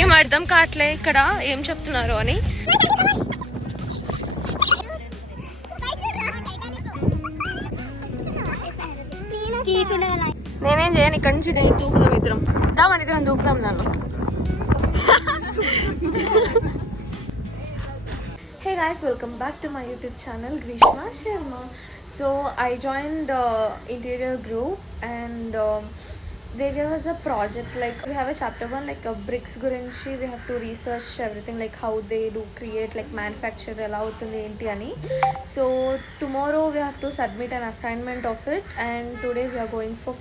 ఏం అర్థం కావట్లే ఇక్కడ ఏం చెప్తున్నారు అని. నేనేం చేయను, ఇక్కడ నుంచి దూకుదాం ఇద్దరం. మన ఇద్దరం దూకుదాం దానిలో. Hey guys, welcome back to my YouTube channel Grishma Sharma. So I joined Interior Group and they gave us a project, like we have a chapter 1 like bricks gurinchi we have to research everything, like how they do create, like manufacture ela avutundi enti ani. So tomorrow we have to submit an assignment of it and today we are going for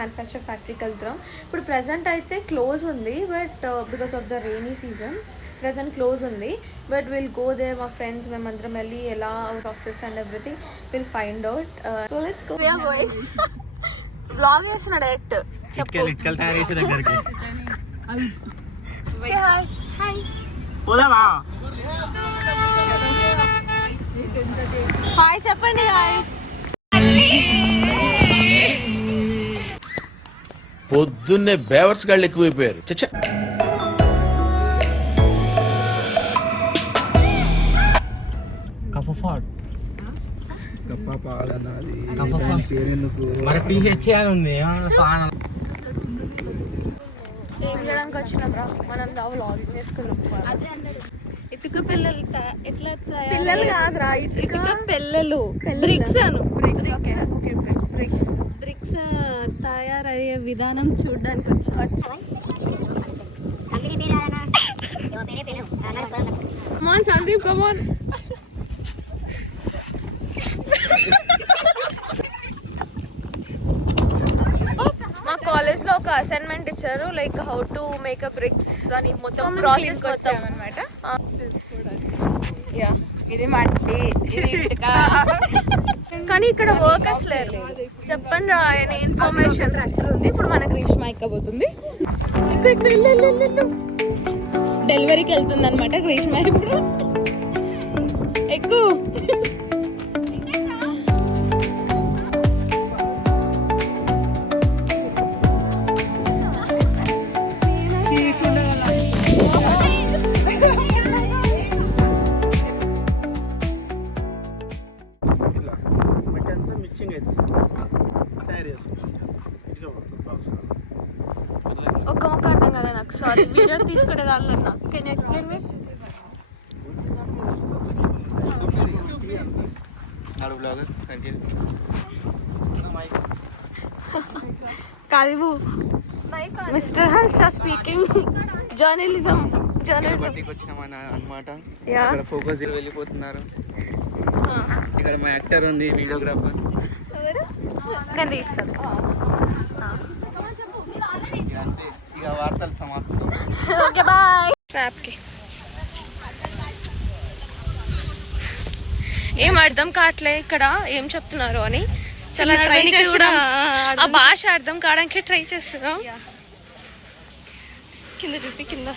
manufacture factory kaltram. But present aithe close undi, but because of the rainy season present close undi, but we'll go there. My friends memandram melli ela process and everything we'll find out. So let's go. We are going vlog chesina direct ఇక్కల్ తయారు చేసే దగ్గరికి. Say hi. Hi. పోదామా? Hi చెప్పండి guys. పొద్దున్నే బేవర్స్ గాళ్ళు ఎక్కువైపోయారు. చచ్చా కఫఫాడ్ కప్ప పాలన్నది పేరెందుకు మరి పిహెచ్ అని ఉంది. ఏం చేయడానికి వచ్చినాం రా మనం వ్లాగింగ్ చేసుకున్నాం. ఇటుక పిల్లలు ఎట్లా పిల్లలు కాదురా, ఇటుక పిల్లలు బ్రిక్స్ అను బ్రిక్స్ తయారయ్యే విధానం చూడడానికి వచ్చాం. సందీప్ కమాన్. మా కాలేజ్ లో ఒక అసైన్మెంట్ ఇచ్చారు, like how to make a bricks అని మొత్తం ప్రాసెస్ వచ్చామన్నమాట. ఇది మట్టి, ఇది ఇటుక. కానీ ఇక్కడ వర్కర్స్ లేరు. చెప్పండి రా ఇన్ఫర్మేషన్. ట్రాక్టర్ ఉంది, ఇప్పుడు మన గ్రీష్మ ఎక్కబోతుంది. ఇక్కడ డెలివరీకి వెళ్తుంది అనమాట గ్రీష్మ. ఇప్పుడు ఎక్కువ ఒక్క మొక్క అర్థం కదా నాకు. సారీ, వీడియో తీసుకునే దానిలో. Can you explain me? కాదివు మిస్టర్ హర్ష స్పీకింగ్. జర్నలిజం అన్నమాట. ఇక్కడ ఫోకస్ వెళ్ళిపోతున్నారు. ఇక్కడ మా యాక్టర్ ఉంది, వీడియోగ్రాఫర్. నేను తీస్తాను. ఇక వార్తలు సమాప్తం. Okay bye. ట్రాప్కి ఏం అర్థం కావట్లే ఇక్కడ ఏం చెప్తున్నారు అని. చాలా ట్రై కూడా ఆ భాష అర్థం కావడానికి ట్రై చేస్తున్నాం. కింద చూపి కింద.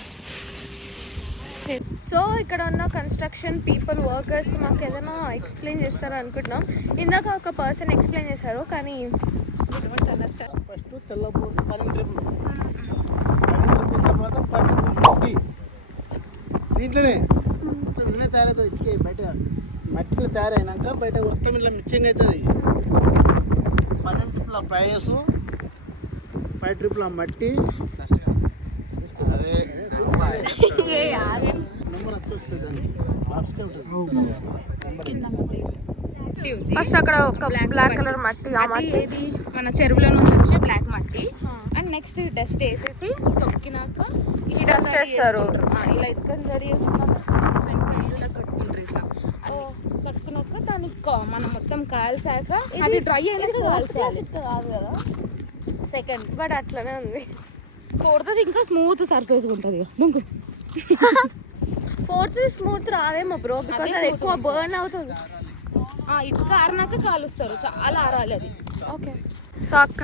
సో ఇక్కడ ఉన్న కన్స్ట్రక్షన్ పీపుల్ వర్కర్స్ మాకు ఏదైనా ఎక్స్ప్లెయిన్ చేస్తారు అనుకుంటున్నాం. ఇందాక ఒక పర్సన్ ఎక్స్ప్లెయిన్ చేశారు, కానీ ఫస్ట్ తెల్లబోర్డు 10 ట్రిప్లు తర్వాత దీంట్లోనే తయారవుతుంది. ఇటుకే బయట మట్టిలో తయారైనాక బయట మొత్తం ఇట్లా మిక్సింగ్ అవుతుంది. 10 ట్రిప్ల ప్రయాసం, 5 ట్రిప్ల మట్టి. అదే ఫస్ట్ అక్కడ ఒక బ్లాక్ కలర్ మట్టి, ఏది మన చెరువులో నుంచి వచ్చే బ్లాక్ మట్టి. అండ్ నెక్స్ట్ డస్ట్ వేసేసి తొక్కినాక ఈ డస్ట్ వేస్తారు. ఇలా ఇటుకని రెడీ చేసుకున్నాక ఇలా కట్టుకుంటారు. ఇట్లా కట్టుకున్నాక దానికి మనం మొత్తం కాల్చాక అది డ్రై అయినాక కాల్చాలి కాదు కదా. సెకండ్ బట్ అట్లనే ఉంది. ఫోర్త్ది ఇంకా స్మూత్ సర్ఫేస్ ఉంటుంది. దుంకు ఫోర్త్ స్మూత్ రాదేమో బ్రో, బికాస్ అది ఎక్కువ బర్న్ అవుతుంది. ఇటుక ఆరినాక కాలుస్తారు, చాలా ఆరాలి అది. ఓకే. సో అక్క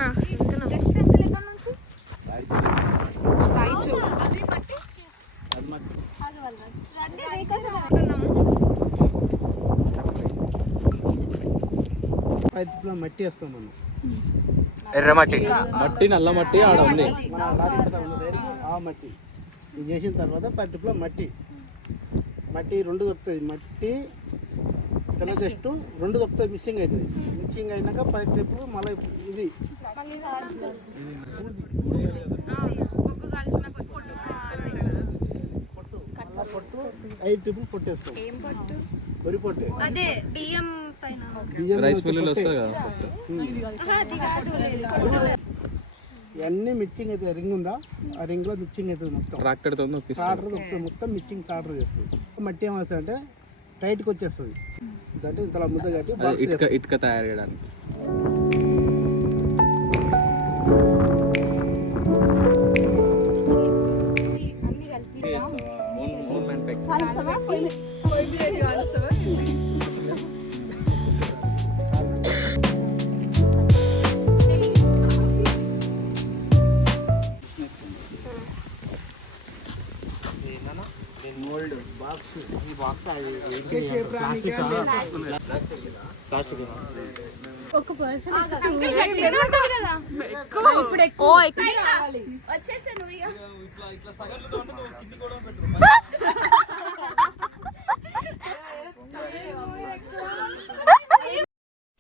మట్టి వేస్తాం మనం. ఎర్రమట్టి, మట్టి నల్ల మట్టి ఆడ ఉంది. ఆ మట్టి ఇది చేసిన తర్వాత పట్టిపులో మట్టి రెండు దొరుకుతుంది. మట్టి తెల్లజెస్ట్ రెండు దొరుకుతుంది. మిక్సింగ్ అవుతుంది. మిక్సింగ్ అయినాక పట్టిపులు మళ్ళీ ఇది పొట్టు 5 ట్రిపులు పొట్టేస్తాం. వరి పొట్టు అదే బియ్యం పైన రైస్ మిల్లులు వస్తాయి కదా. ఇవన్నీ మిక్సింగ్ అవుతుంది. రింగ్ ఉందా, ఆ రింగ్ లో మిక్సింగ్ అవుతుంది మొత్తం. ట్రాక్టర్ తో టాటర్ మొత్తం మిక్సింగ్ టాటర్ చేస్తుంది. మట్టి ఏమవుతుంది అంటే టైట్కి వచ్చేస్తుంది. అంటే ఇంతలా ముద్ద కట్టి ఇటుక తయారు చేయడానికి. మోల్డ్ బాక్స్ ఈ బాక్స్ ఒక పర్సన్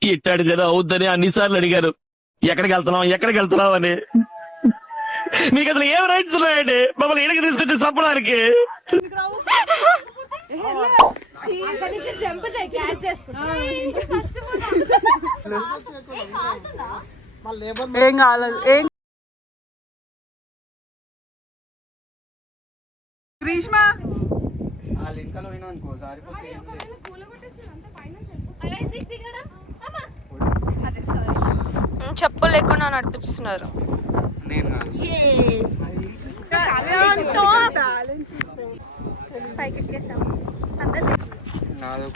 ఇట్టాడు కదా అవుద్దని అన్నిసార్లు అడిగారు. ఎక్కడికి వెళ్తున్నావు అని. మీకు అసలు ఏం రైట్స్ ఉన్నాయండి మమ్మల్ని ఇడికి తీసుకొచ్చి చంపడానికి? ఏం కాలేదు. ఏం గ్రీష్మ వాళ్ళ ఇంట్లో పోయినా అనుకో సారిపోతే చెప్పు లేకుండా నడిపిస్తున్నారు. నేను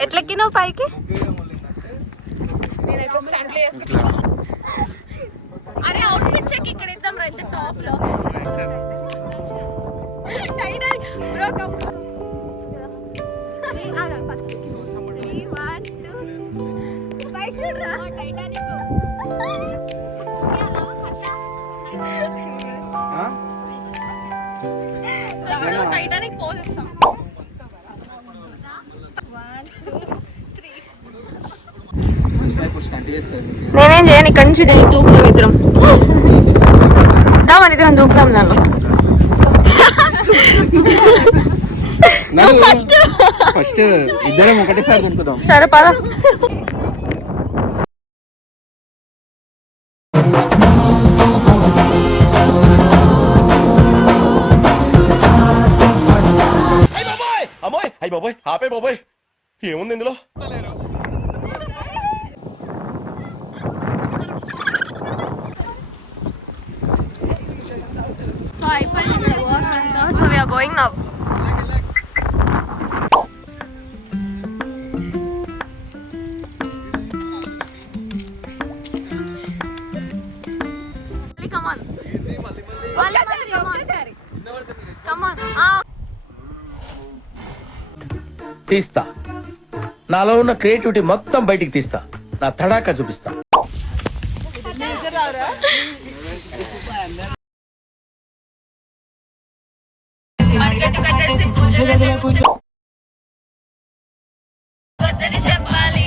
ఎట్లెక్కినావు పైకి? అరే అవుట్ఫిట్ చెక్ ఇక్కడ ఇద్దాం రైతే టాప్ లో బ్రో కమ్ ఫస్ట్ 3 1 2 బైక్ రా టైటానిక్ సో ఇప్పుడు టైటానిక్ పోజ్ ఇస్తాం. 1 2 3 నేనేం చేయను. ఇక్కడి నుంచి దూకుదాం ఇద్దరం. మన ఇద్దరం దూకుదాం దానిలో. ఫస్ట్ ఇద్దరం ఒకటేసారి దుంకుదాం. సరే పద. అయ్య బాబోయ్ ఆపే బాబోయ్ ఏముంది ఇందులో? సో అయిపోయింది వర్క్ అంతా. So we are going now. Come on. Come on. తీస్తా. నాలో ఉన్న క్రియేటివిటీ మొత్తం బయటికి తీస్తా. నా తడాకా చూపిస్తా. చెప్పాలి.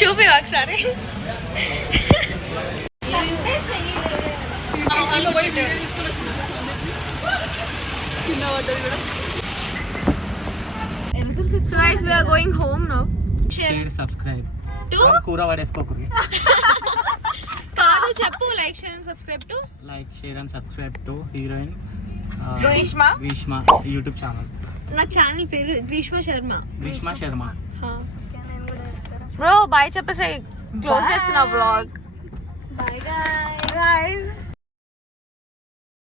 చూపి ఒకసారి. So guys, we are going home now. Share subscribe To కూర పడేసుకోకూడదు. కాదు చెప్పు. Like share and subscribe to like share and subscribe to heroine Greeshma YouTube channel. నా ఛానల్ పేరు గ్రీష్మ శర్మ. బ్రో బాయ్ చెప్పేసి క్లోజ్ చేస్తున్నా బ్లాగ్. Bye guys.